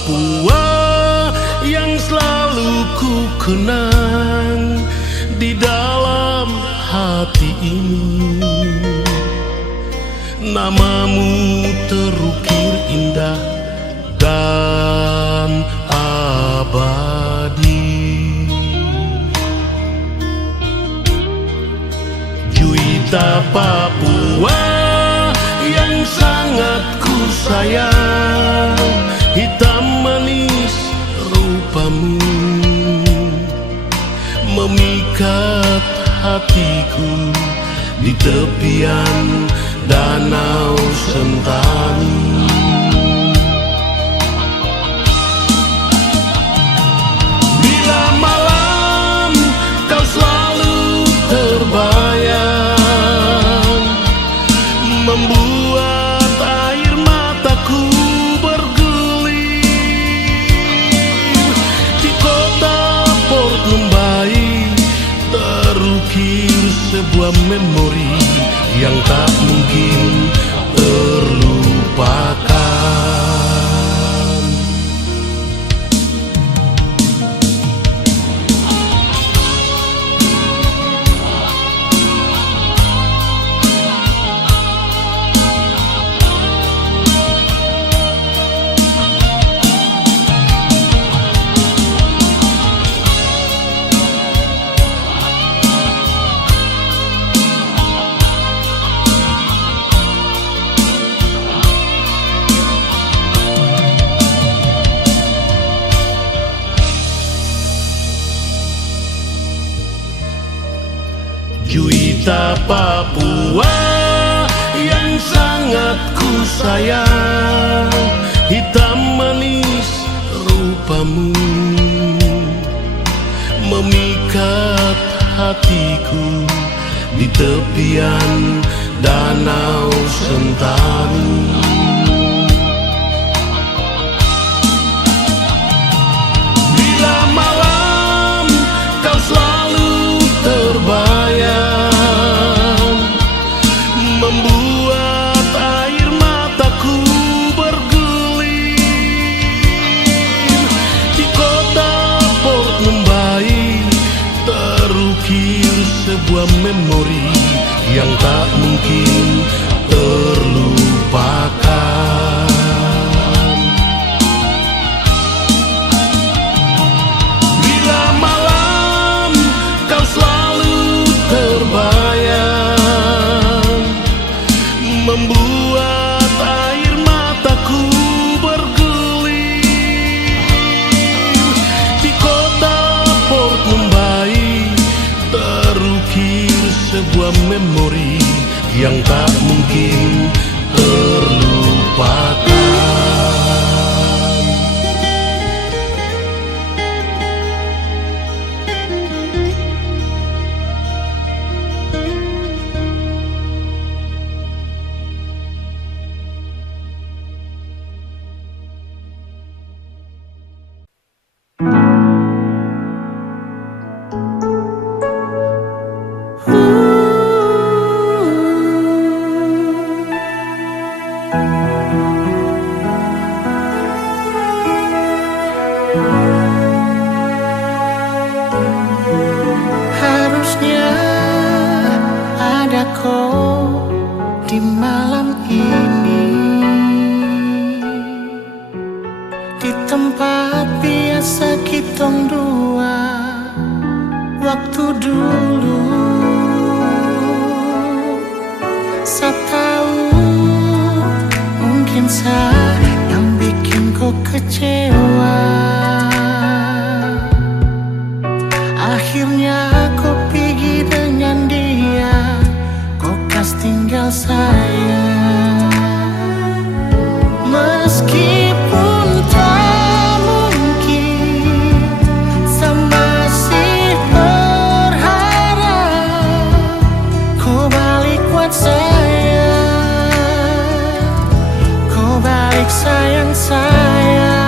Papua yang selalu ku kenang di dalam hati ini. Namamu terukir indah dan abadi. Juwita Papua yang sangat ku sayang, hitam manis rupamu memikat hatiku di tepian Danau Sentani. Bila malam kau selalu terbayang, membuat air mataku bergulir. Di kota Port Numbai terukir sebuah memori yang tak mungkin terlupakan. Juwita Papua yang sangat ku sayang, hitam manis rupamu memikat hatiku di tepian Danau Sentani. Bila malam kau selalu terbayang, membuat air mataku bergulir. Di kota Port Numbai terukir sebuah memori yang tak mungkin terlupakan. Bila malam kau selalu terbayang, membuat air mataku bergulir. Di kota Port Numbai terukir sebuah memori yang tak mungkin terlupakan. Harusnya ada kau di malam ini, di tempat biasa kitong dua waktu dulu. Saya tahu mungkin saya yang bikin kau kecewa. Akhirnya kau pergi dengan dia, kau kas tinggal saya. Meskipun tak mungkin, saya masih berharap kau balik buat saya, kau balik sayang saya.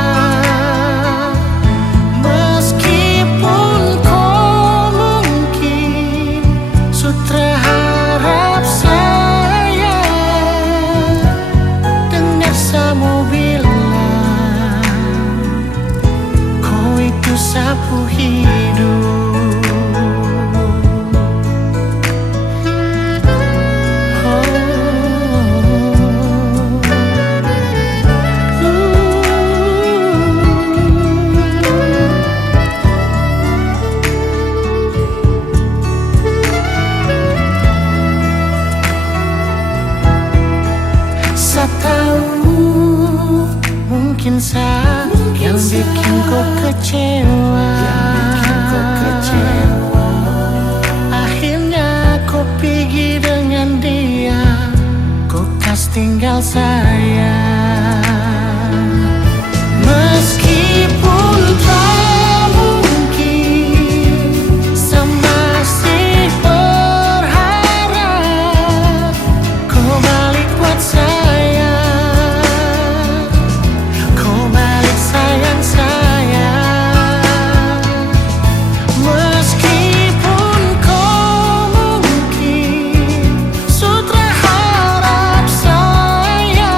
ku hidup. Saya tahu mungkin yang bikin kau kecewa. Akhirnya kau pergi dengan dia, kau kas tinggal saya. Meskipun tak mungkin, saya masih berharap kau balik buat saya. Kau balik sayang saya. Meskipun kau mungkin sudah harap saya,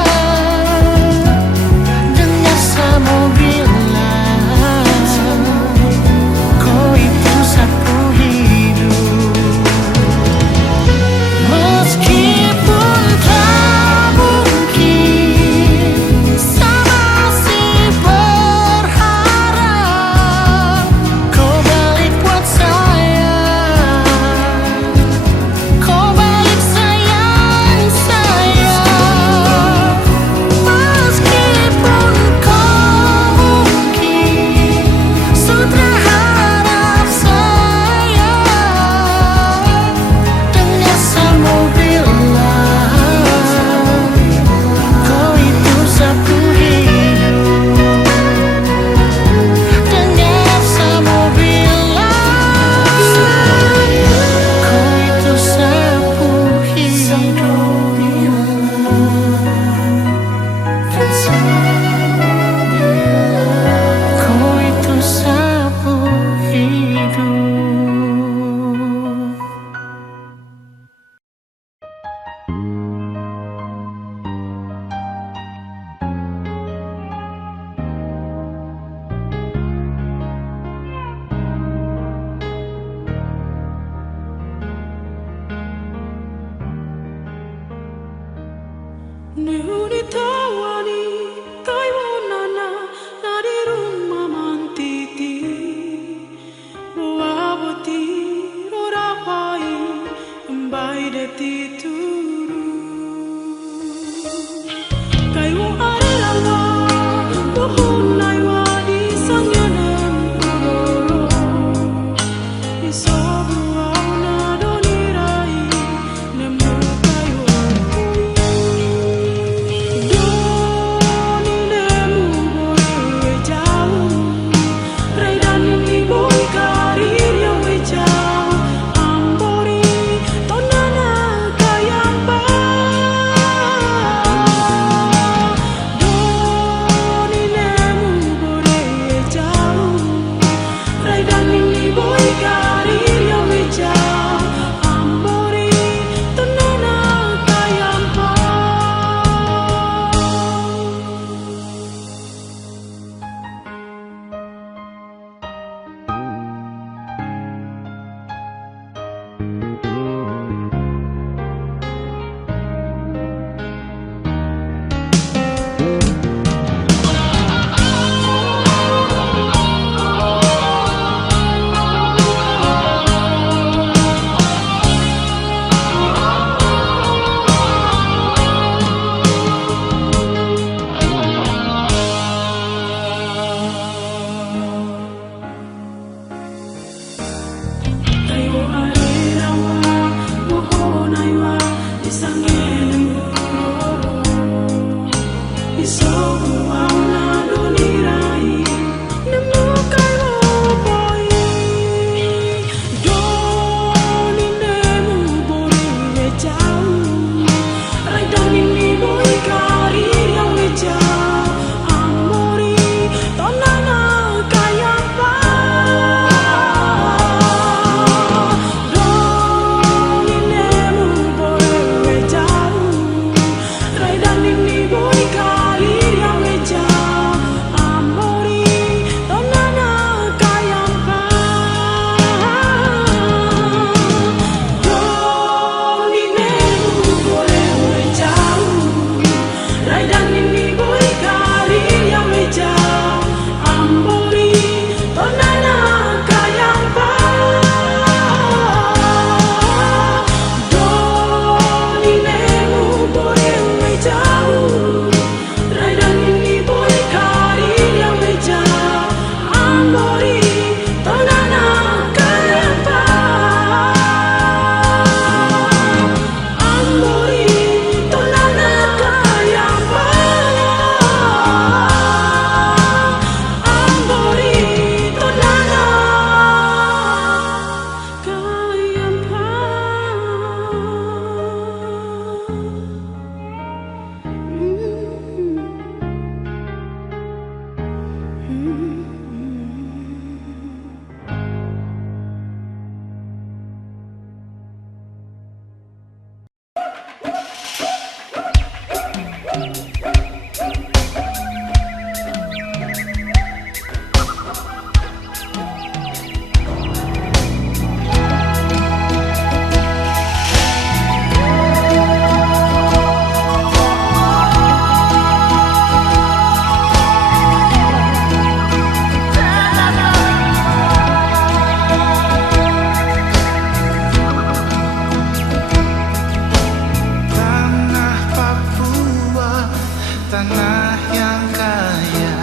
tanah yang kaya,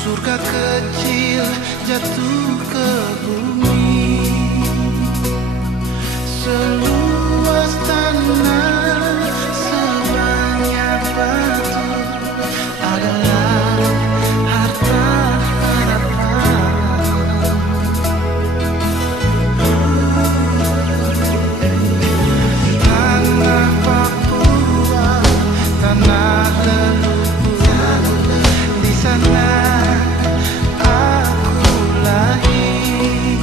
surga kecil jatuh ke bumi. Seluas tanah sebanyak batu adalah harta harapan. Tanah Papua, tanah leluhur, di sana aku lahir.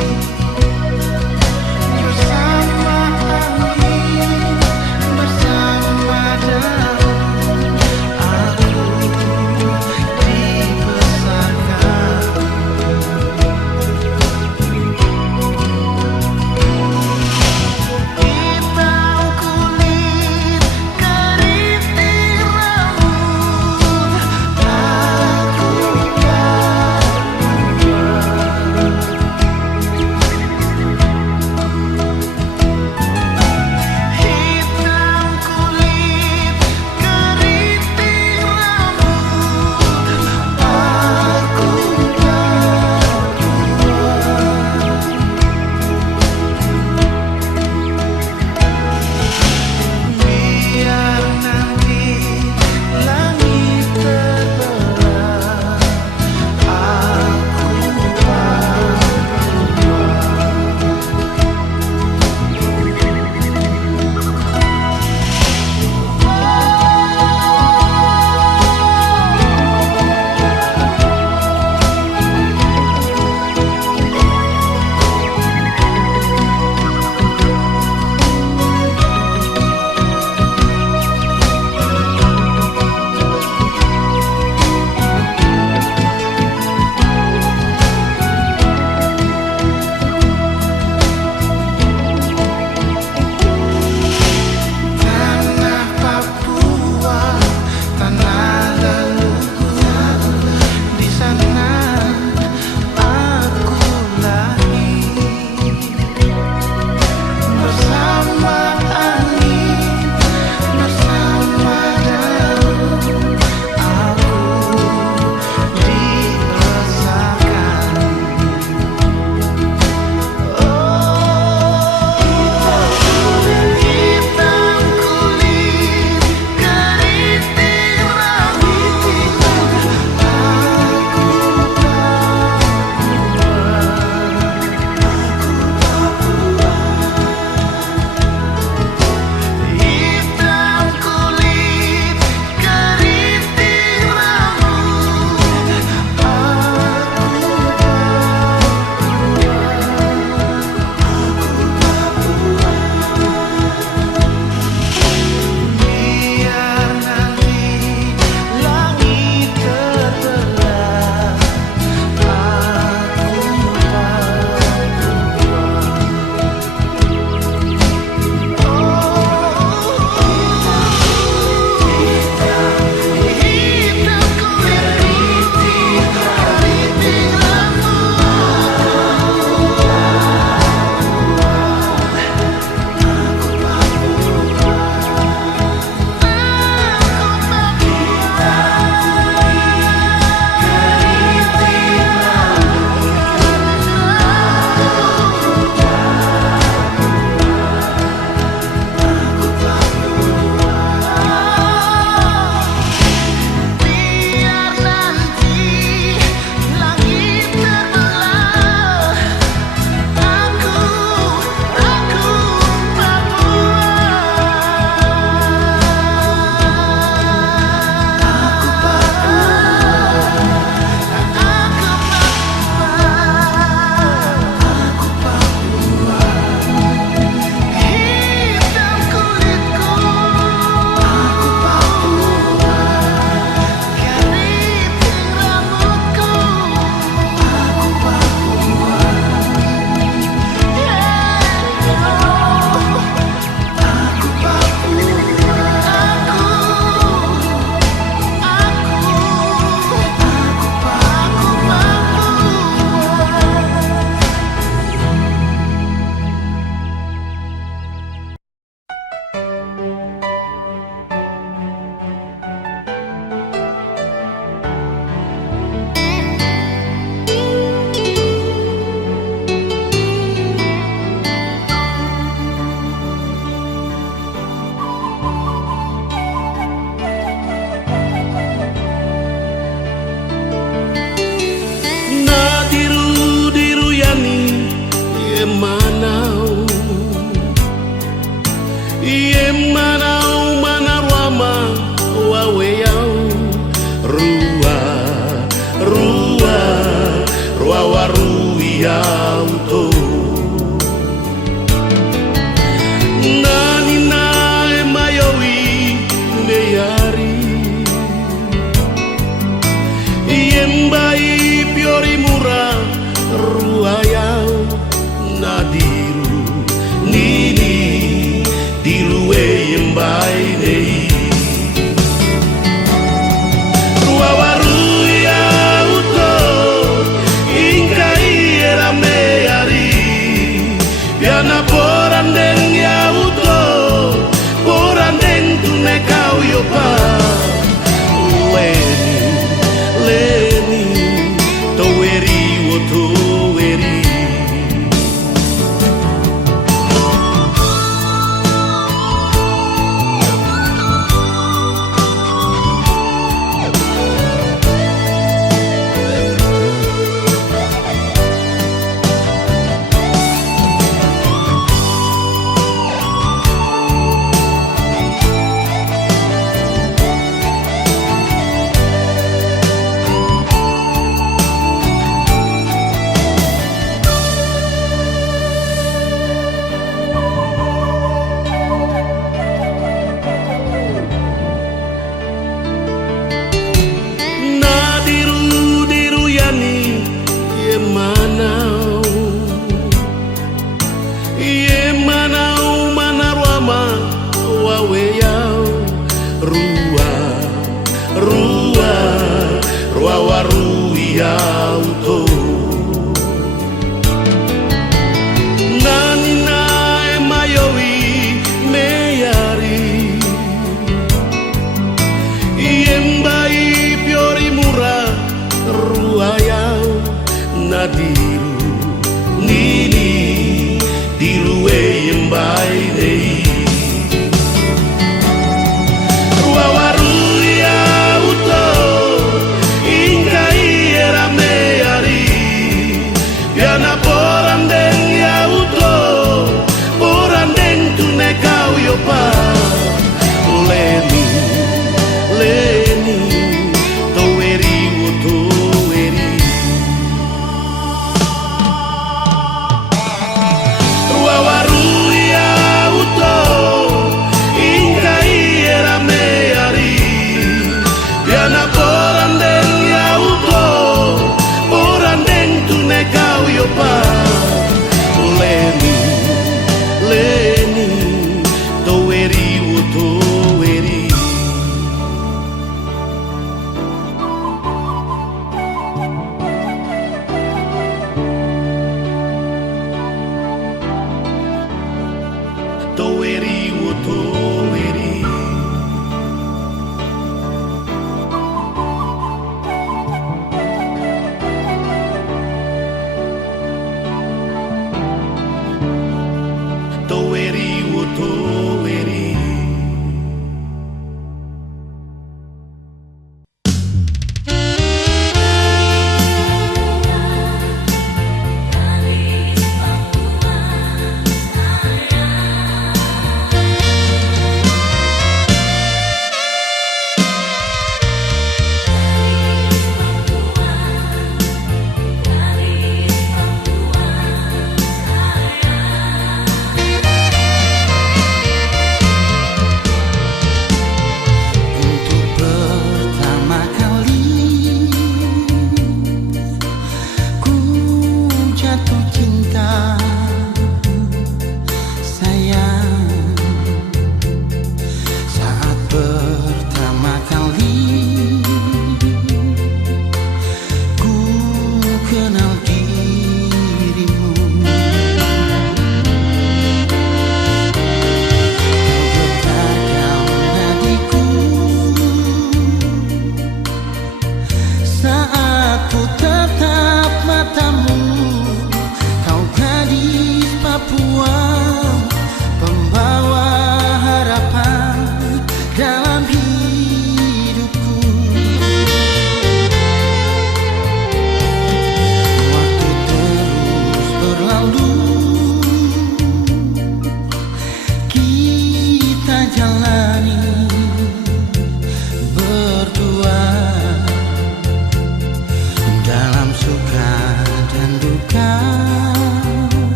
tori murah ruayau nadiru nini diruwe yembai nei ruawaru ya uto ingkai era meari piana porandeng ya uto porandeng tune kau yopa leni leni toweri woto weri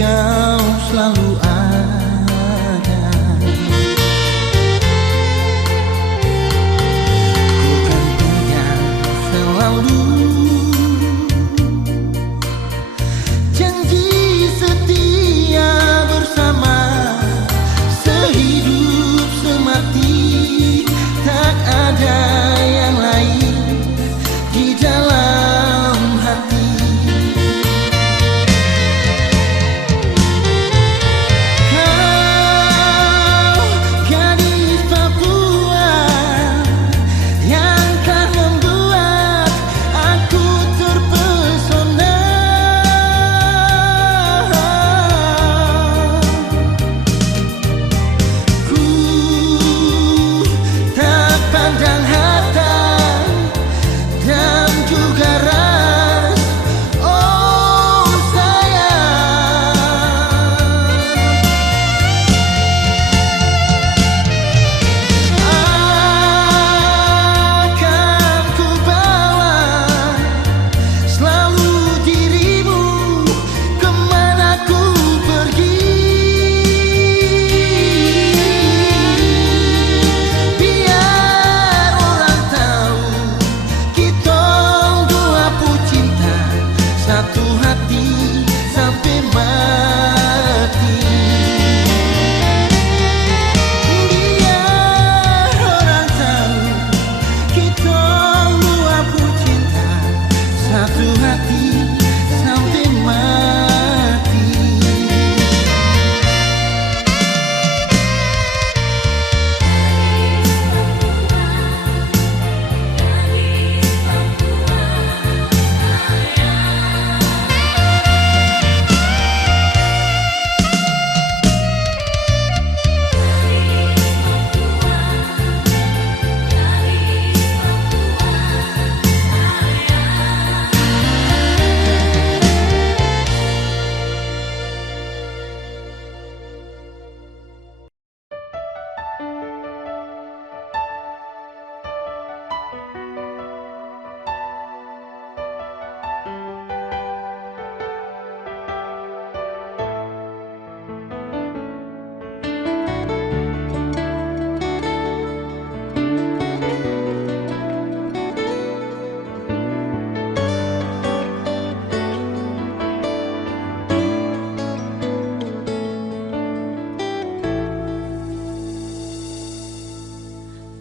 kau selalu ada. Ku kan pegang selalu janji setia bersama, sehidup semati, tak ada yang lain di dalam hati. Kau gadis Papua yang kan membuat aku terpesona. Ku tak pandang harta dan juga ras, oh sayang. Akan ku bawa selalu dirimu kemana ku pergi. Biar orang tahu kita dua pu cinta, satu hati sampai mati. Biar orang tahu kita dua pu cinta, satu hati sampai mati.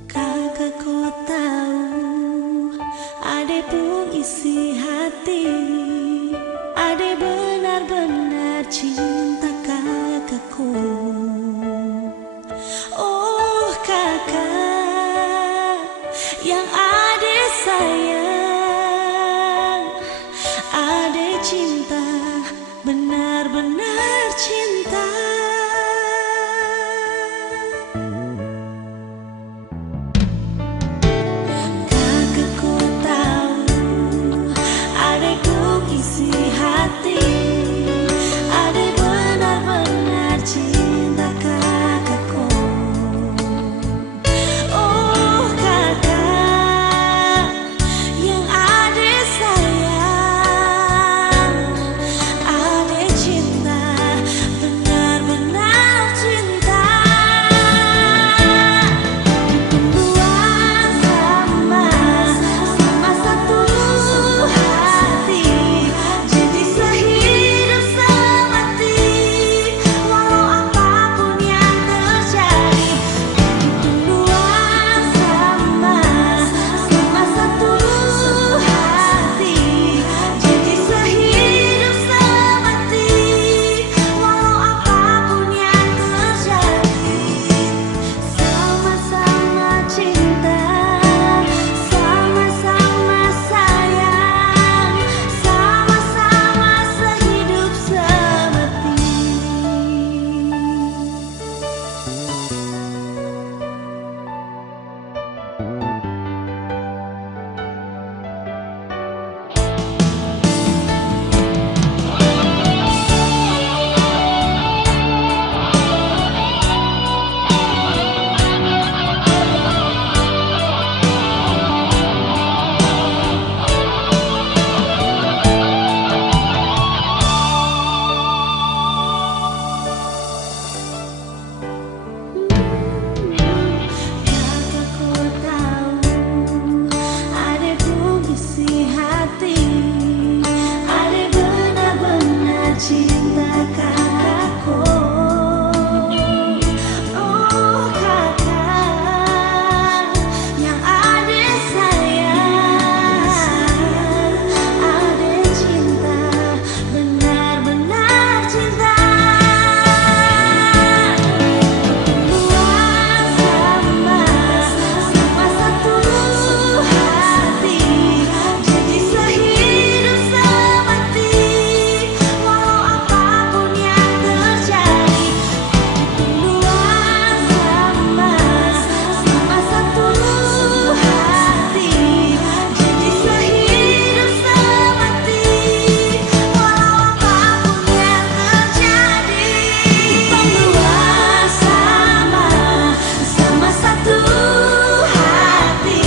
Kakak kau tahu, ade pun isi hati, ade benar-benar cinta kakakku. Oh kakak yang ade sayang, ade cinta, benar-benar cinta. Kakakku tahu, adekku isi hati, adek benar-benar cinta kakakku. Oh kakak yang adek sayang, adek cinta, benar cinta kakakku. Oh kakak yang adik sayang, adik cinta, benar-benar cinta. Sama satu hati, jadi sehidup semati. Walau apapun yang terjadi, dua sama satu hati, jadi sehidup semati. Walau apapun yang terjadi, dua sama satu hati,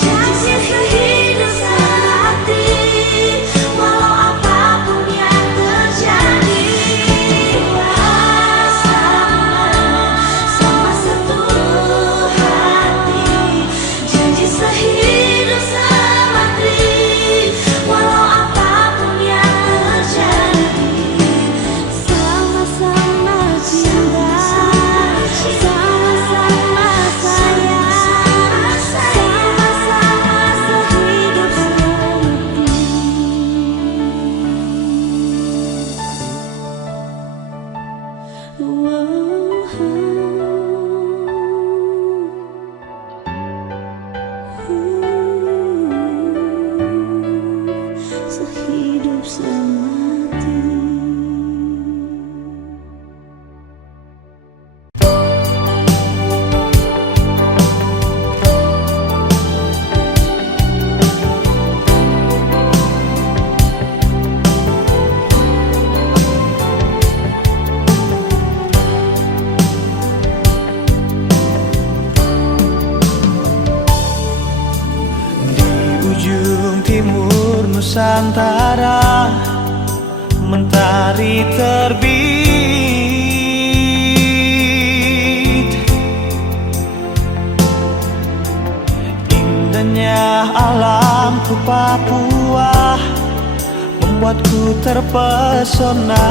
jadi sehidup semati. Walau apapun yang terjadi, dua sama satu hati, janji sehidup semati. Walau apapun yang terjadi, sama-sama cinta, sama-sama sayang, sama-sama sehidup semati. Sehidup semati. Ujung timur Nusantara, mentari terbit. Indahnya alamku Papua membuatku terpesona.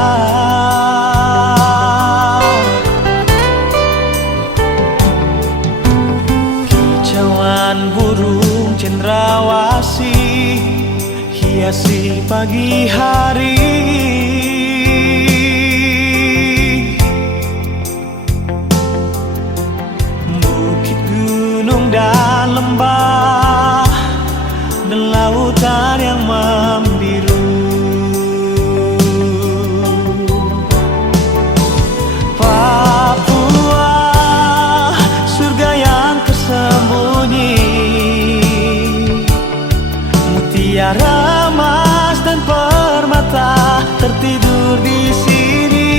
Kicauan burung cendrawasih hiasi pagi hari. Bukit, gunung, dan lembah, dan lautan yang membiru. Papua, surga yang tersembunyi, mutiara emas dan permata tertidur di sini.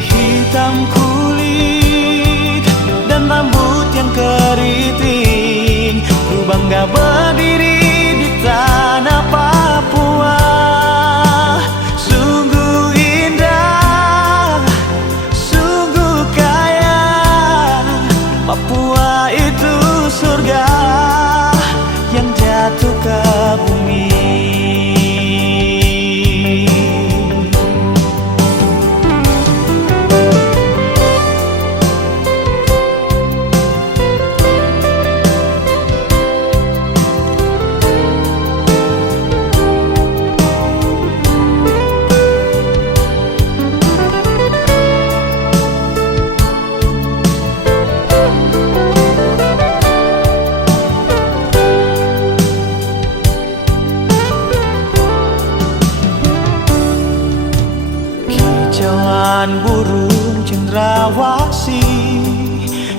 Hitam kulit dan rambut yang keriting, ku bangga berdiri di tanah Papua. Sungguh indah, sungguh kaya, Papua itu surga yang jatuh ke bumi. Kicauan burung cendrawasih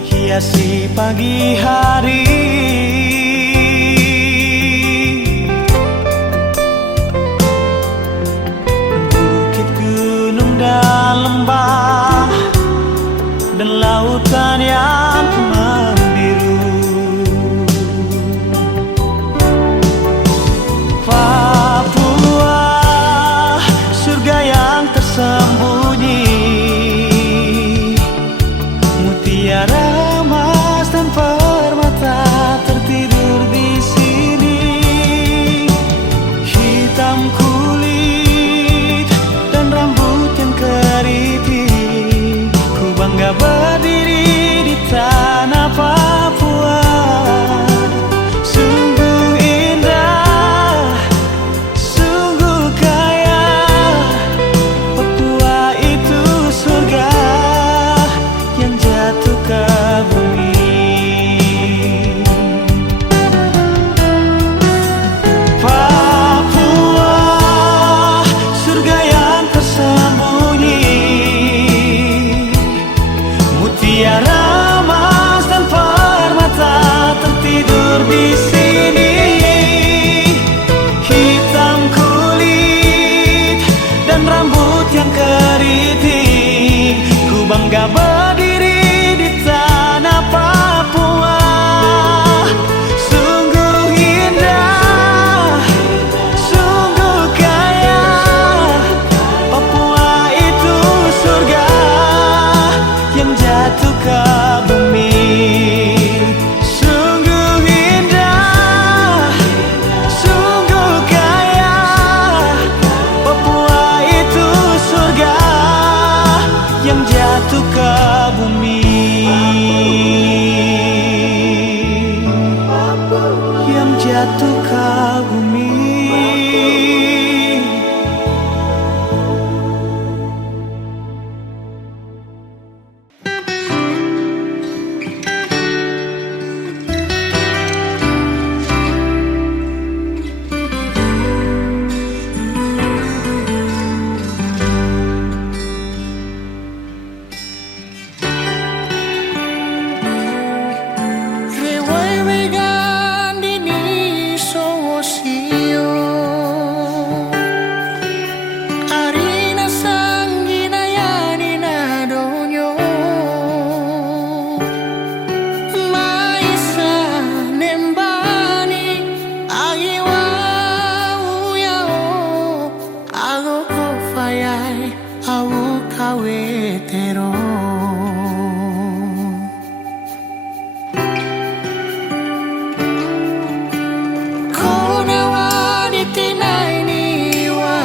hiasi pagi hari. Bukit, gunung, dan lembah, dan lautan yang membiru. Papua, surga yang tersembunyi, mutiara emas dan permata tertidur yang keriting, ku bangga berdiri di tanah Papua. Sungguh indah, sungguh kaya, Papua itu surga yang jatuh ke bumi. Sungguh indah, sungguh kaya, Papua itu surga yang jatuh ke bumi. Yang jatuh ke bumi. Rewewegan dini songo sio, arina sanggina yani na donyo, maisa nembani agiwa uyao, ago kofayai au kawetero. Kona waniti na iniwarai,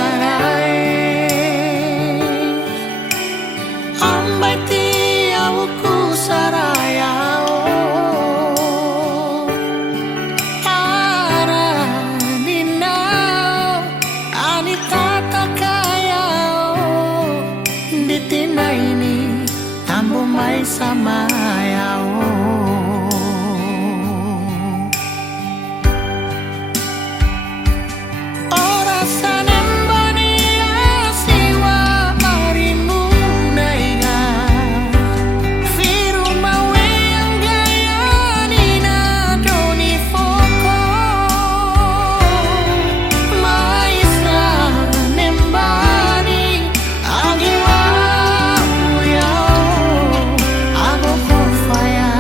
ambay tiyaw ko sarayao. Ara ninao, anitata kayao, diti na ini tambo may samayao. Orasan embani asiwa marimu naiga, firu mawe ang gayani na doni foko. Maisa nembani agiwa uyao, ago ko faya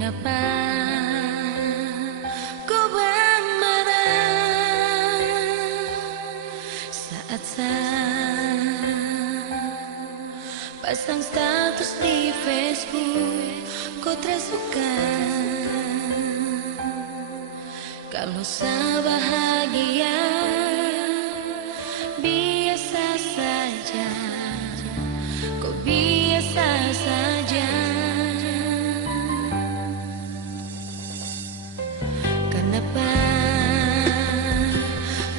Kenapa kau marah saat saya pasang status di Facebook? Kau tersuka kalau saya bahagia biasa saja, kau biasa saja. Kenapa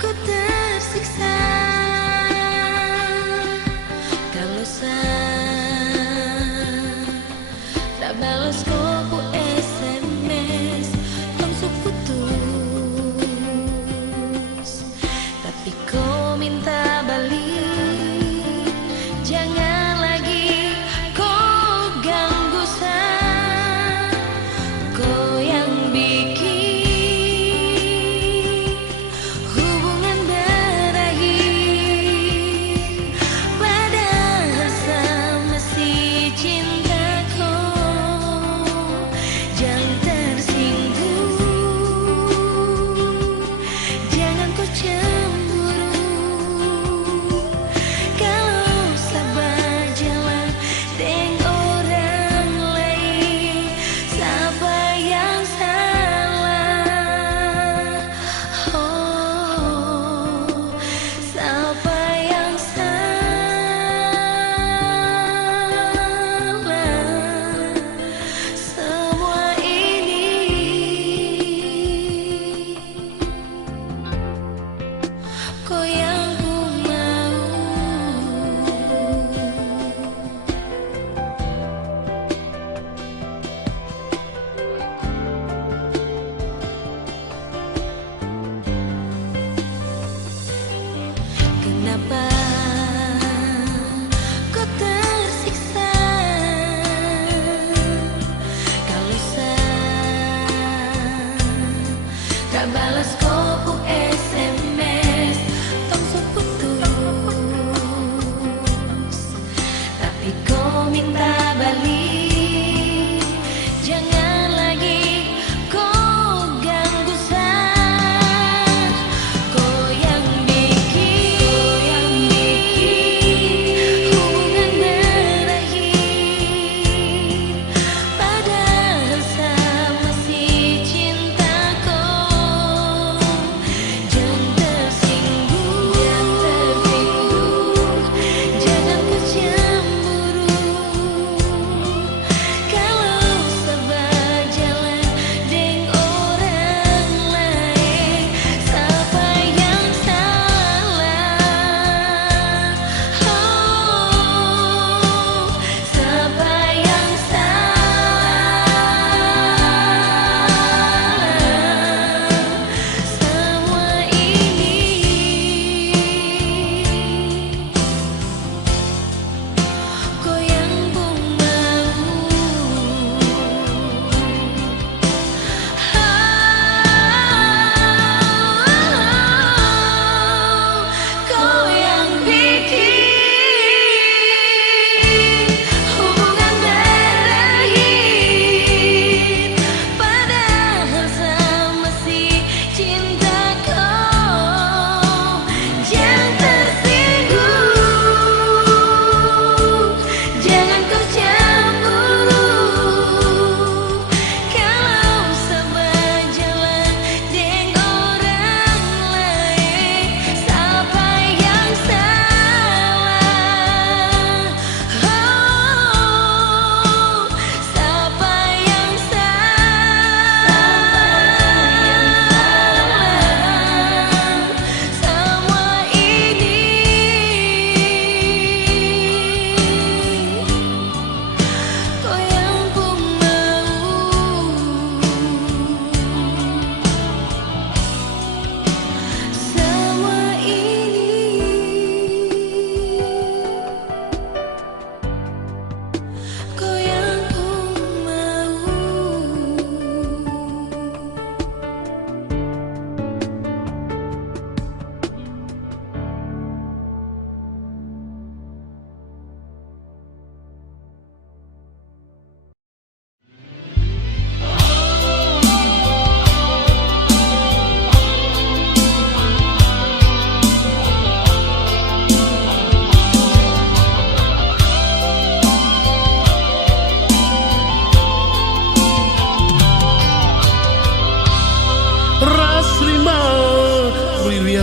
kau tersiksa kalau saya tak balas kopu SMS langsung putus?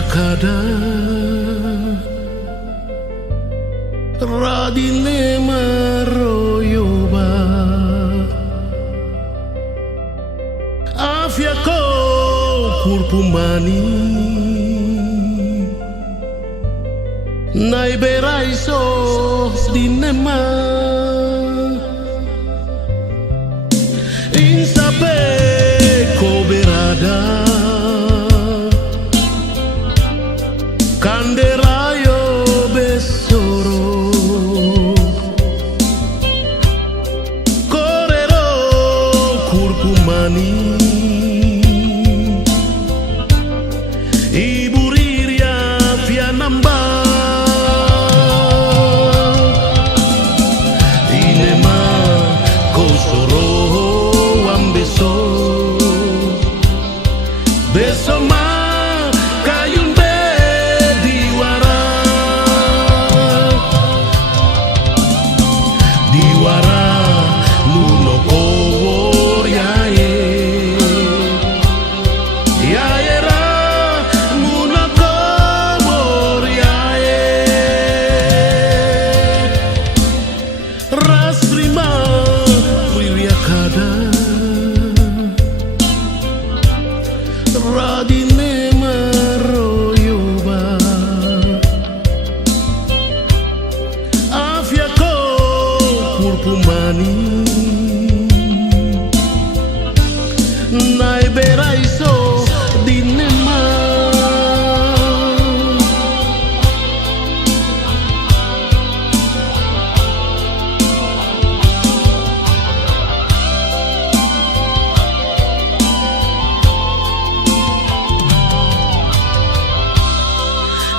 kada radine maroyoba afya ko kurpumani nai beraiso dinema insape ko berada kanderayo besoro korero kurkumani iburiria fianamba inema kosoro ambeso besoma kayunbe diwara nuno kowor yaera nuno kowor yae ras prima wiria kada radine maroyoba afya ko kurpumani nai beraiso dinema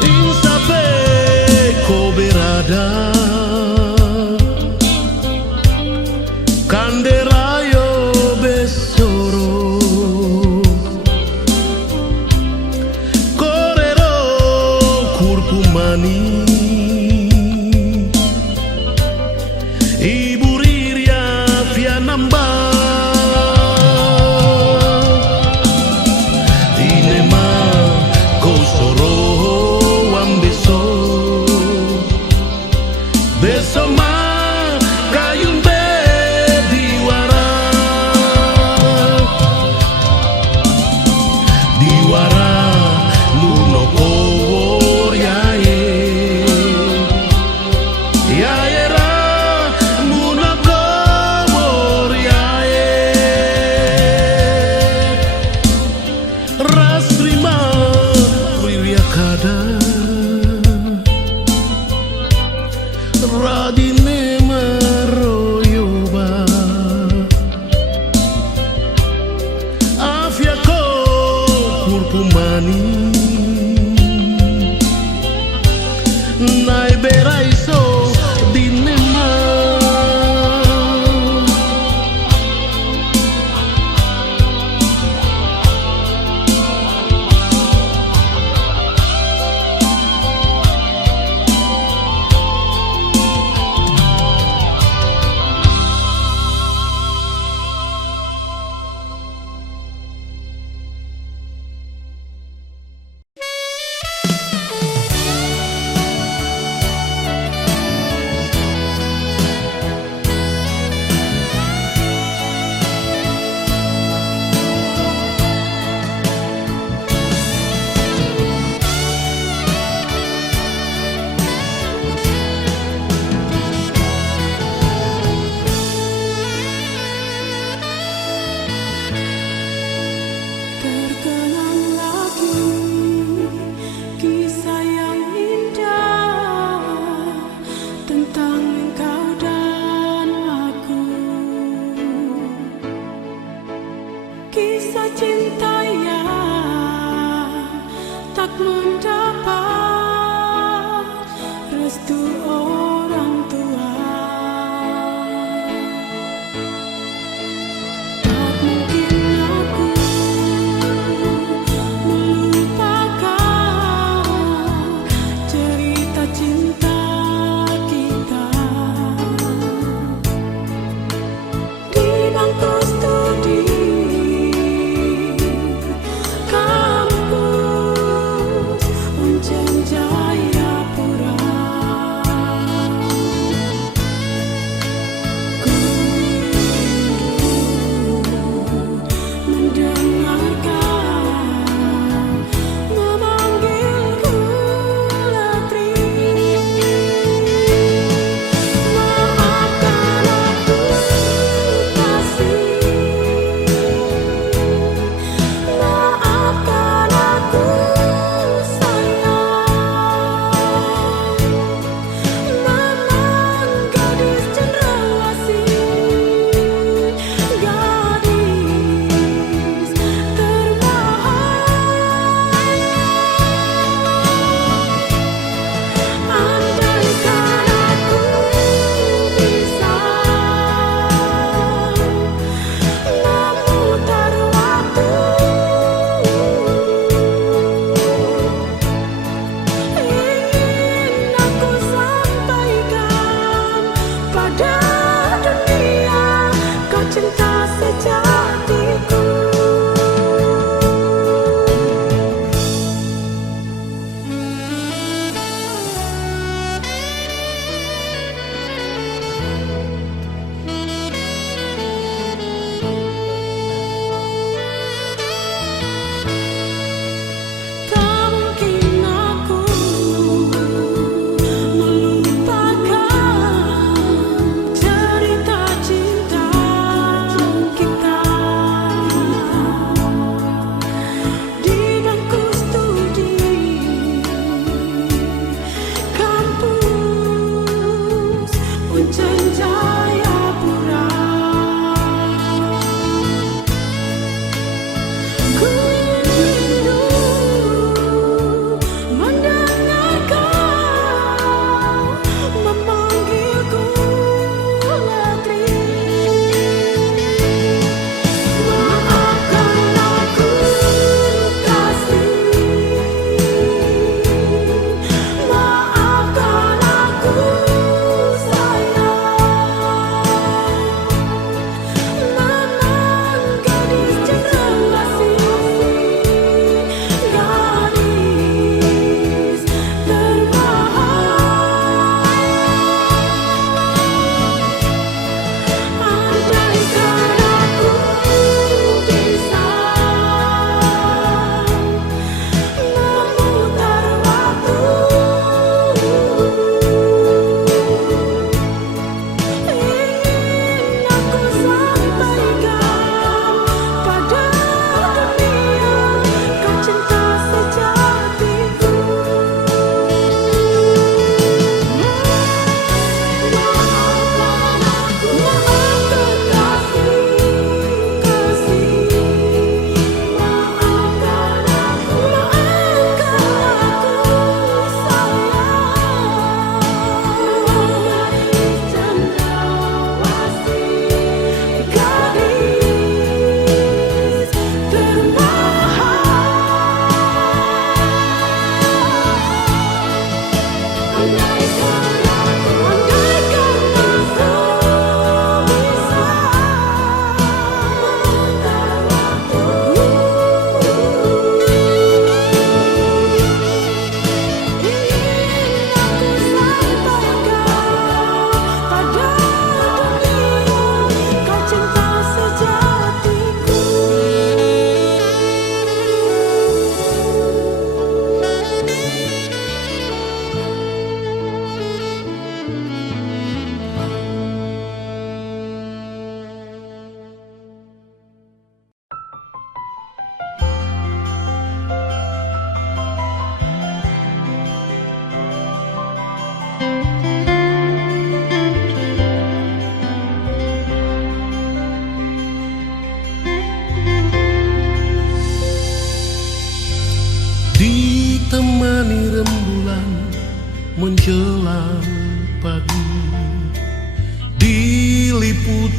insabe ko berada kanderayo besoro korero kurpumani iburiria fianamba inema kosoro ambeso besoma kayunbe diwara nuno kowor yaera nuno kowor yae ras prima wiria kada radine maroyoba afya ko kurpumani nai beraiso dinema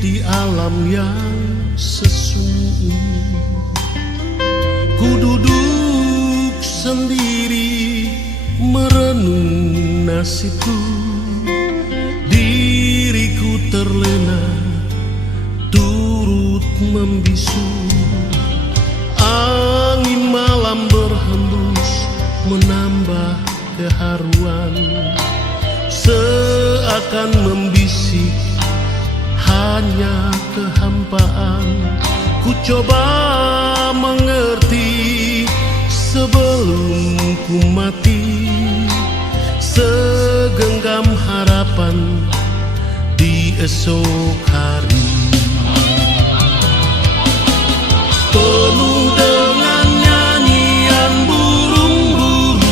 di alam yang sesungguhnya. Ku duduk sendiri merenung nasibku, diriku terlena turut membisu. Angin malam berhembus menambah keharuan, seakan membisik hanya kehampaan. Ku coba mengerti sebelum ku mati, segenggam harapan di esok hari. Penuh dengan nyanyian burung-burung,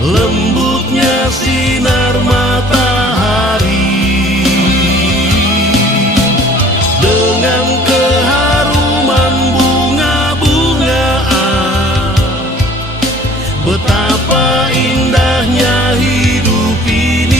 lembutnya sinar matahari, dengan keharuman bunga-bungaan. Betapa indahnya hidup ini.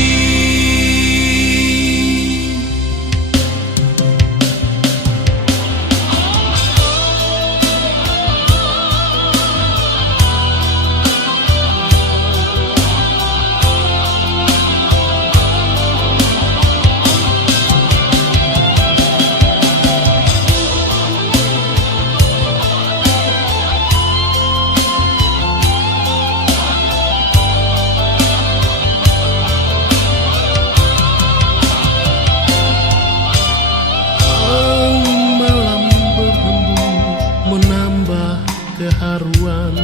Keharuan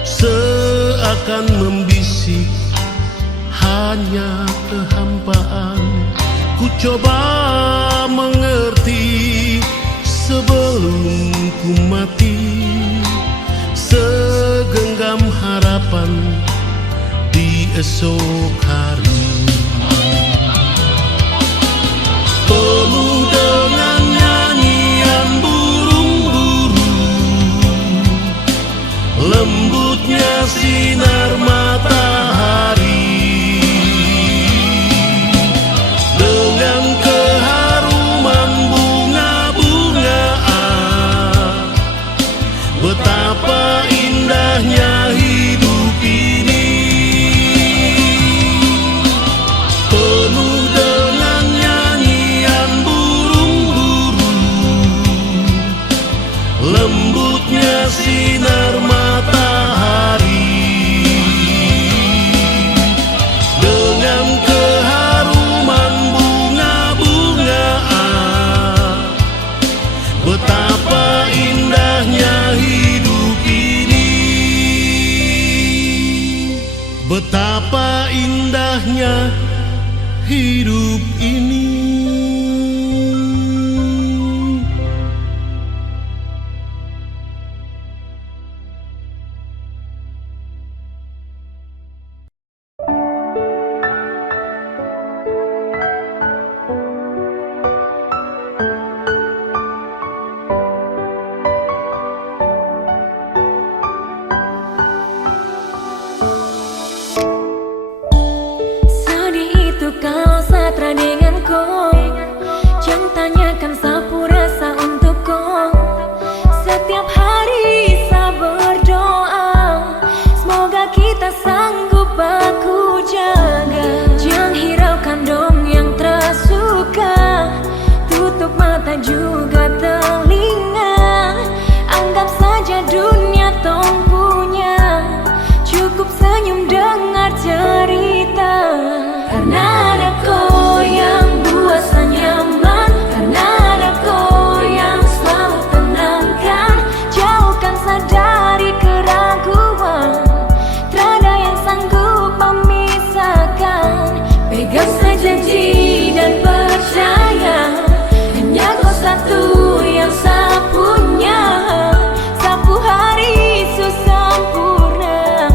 seakan membisik hanya kehampaan. Ku coba mengerti sebelum ku mati, segenggam harapan di esok hari. Penuh dengan nyanyian lembutnya sinar matahari, dengan keharuman bunga-bungaan. Betapa indahnya hidup ini. Penuh dengan nyanyian burung-burung, lembutnya sinar matahari, dengan keharuman bunga-bungaan. Betapa indahnya hidup ini. Betapa indahnya hidup ini. Kau satra denganku, jangan tanyakan sapu rasa untukku. Setiap hari saya berdoa, semoga kita sanggup aku jaga. Jangan hiraukan dong yang tersuka, tutup mata juga telinga. Anggap saja dunia tong punya, cukup senyum dengar cerita. Karena ada kau yang buat saya nyaman, karena ada kau yang selalu tenangkan, jauhkan saya dari keraguan. Tiada yang sanggup memisahkan. Pegang saya janji dan percaya, hanya kau satu yang saya punya. Sapu hari sempurna,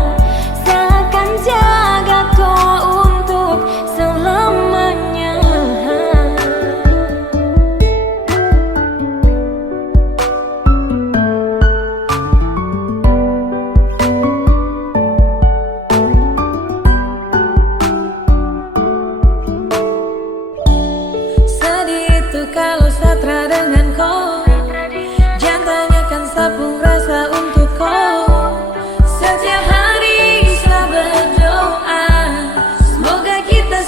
saya akan jaga kau untuk selamanya.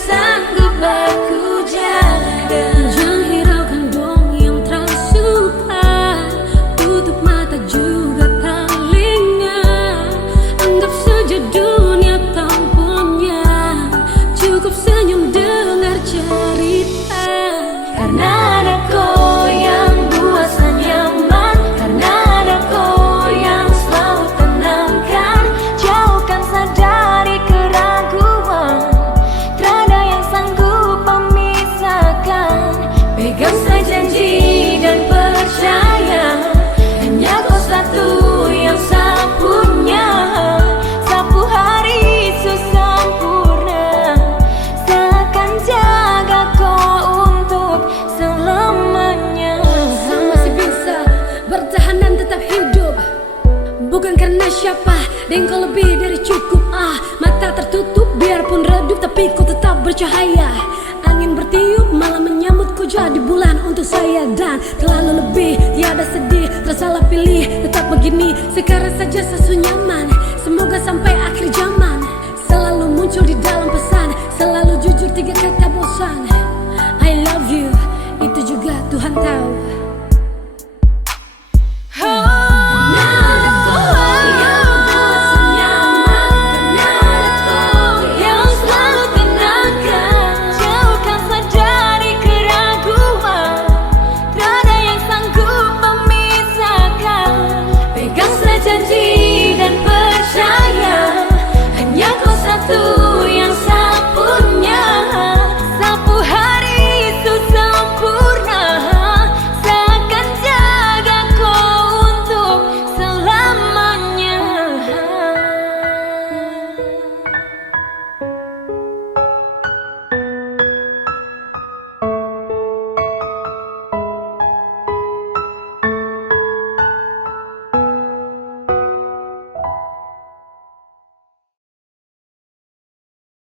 sanggup aku jaga. Jangan hiraukan dong yang tersuka, tutup mata juga telinga. Anggap saja dunia tampunya, cukup senyum dengar cerita. Karena ada kau yang buat saya nyaman, karena ada kau yang selalu tenangkan. Jauhkan saya dari keraguan, tiada yang sanggup memisahkan. Pegang saya janji dan percaya, hanya kau satu yang saya punya. Sapu hari sempurna, saya akan jaga kau untuk selamanya. Saya masih bisa bertahan dan tetap hidup, bukan karena siapa, dan kau lebih dari cukup. Mata tertutup biarpun redup, tapi kau tetap bercahaya. Angin bertiup malam menyambutku jadi bulan untuk saya. Dan terlalu lebih, tiada sedih, tersalah pilih. Tetap begini, sekarang saja sesu nyaman. Semoga sampai akhir zaman selalu muncul di dalam pesan, selalu jujur, 3 kata bosan. I love you.